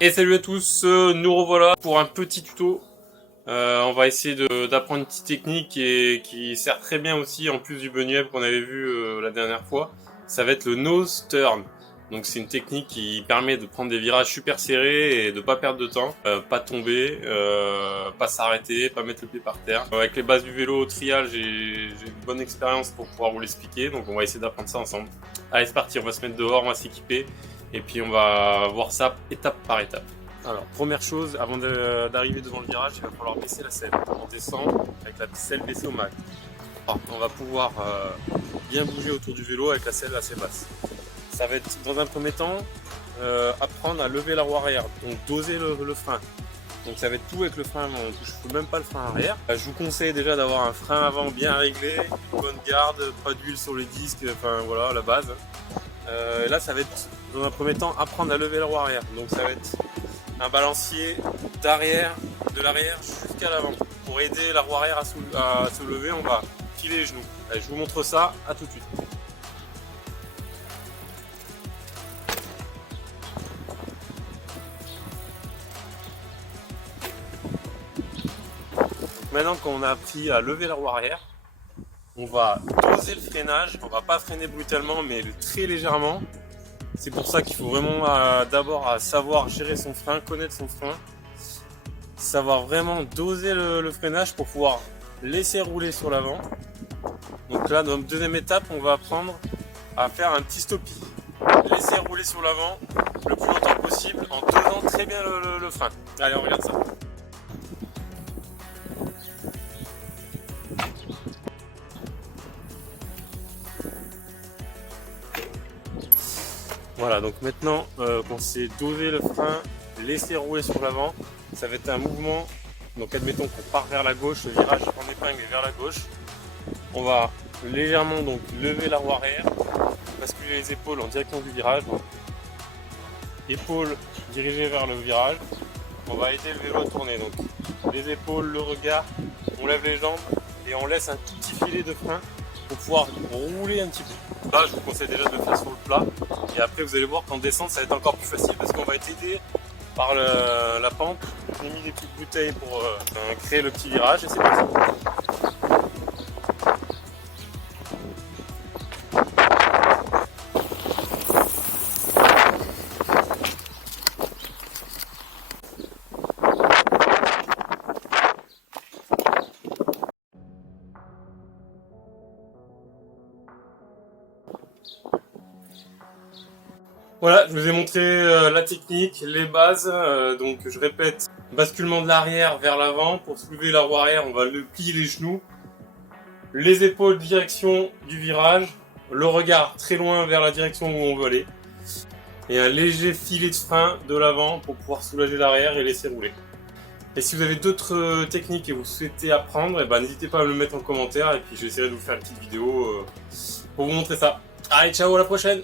Et salut à tous, nous revoilà pour un petit tuto. On va essayer d'apprendre une petite technique qui sert très bien aussi en plus du bunny hop qu'on avait vu la dernière fois. Ça va être le nose turn. Donc c'est une technique qui permet de prendre des virages super serrés et de pas perdre de temps, pas tomber, pas s'arrêter, pas mettre le pied par terre. Avec les bases du vélo au trial, j'ai une bonne expérience pour pouvoir vous l'expliquer, donc on va essayer d'apprendre ça ensemble. Allez, c'est parti, on va se mettre dehors, on va s'équiper. Et puis on va voir ça étape par étape. Alors, première chose, avant d'arriver devant le virage, il va falloir baisser la selle. On descend avec la selle baissée au max. Alors, on va pouvoir bien bouger autour du vélo avec la selle assez basse. Ça va être, dans un premier temps, apprendre à lever la roue arrière, donc doser le frein. Donc ça va être tout avec le frein avant, on ne touche même pas le frein arrière. Je vous conseille déjà d'avoir un frein avant bien réglé, une bonne garde, pas d'huile sur les disques, enfin voilà, la base. Là, ça va être, dans un premier temps, apprendre à lever la roue arrière. Donc ça va être un balancier d'arrière, de l'arrière jusqu'à l'avant. Pour aider la roue arrière à se lever, on va filer les genoux. Allez, je vous montre ça, à tout de suite. Donc maintenant qu'on a appris à lever la roue arrière, on va doser le freinage. On va pas freiner brutalement, mais très légèrement. C'est pour ça qu'il faut vraiment d'abord savoir gérer son frein, connaître son frein, savoir vraiment doser le freinage pour pouvoir laisser rouler sur l'avant. Donc là, dans la deuxième étape, on va apprendre à faire un petit stoppie. Laisser rouler sur l'avant le plus longtemps possible en dosant très bien le frein. Allez, on regarde ça. Voilà, donc maintenant qu'on sait doser le frein, laisser rouler sur l'avant, ça va être un mouvement. Donc admettons qu'on part vers la gauche, le virage en épingle est vers la gauche. On va légèrement donc lever la roue arrière, basculer les épaules en direction du virage. Donc, épaules dirigées vers le virage. On va aider le vélo à tourner. Donc les épaules, le regard, on lève les jambes et on laisse un tout petit filet de frein pour pouvoir rouler un petit peu. Là, je vous conseille déjà de le faire sur le plat. Et après, vous allez voir qu'en descente, ça va être encore plus facile parce qu'on va être aidé par la pente. J'ai mis des petites bouteilles pour créer le petit virage et c'est parti. Voilà, je vous ai montré la technique, les bases, donc je répète, basculement de l'arrière vers l'avant, pour soulever la roue arrière, on va plier les genoux, les épaules direction du virage, le regard très loin vers la direction où on veut aller, et un léger filet de frein de l'avant pour pouvoir soulager l'arrière et laisser rouler. Et si vous avez d'autres techniques et vous souhaitez apprendre, eh ben, n'hésitez pas à me le mettre en commentaire, et puis j'essaierai de vous faire une petite vidéo pour vous montrer ça. Allez, ciao, à la prochaine!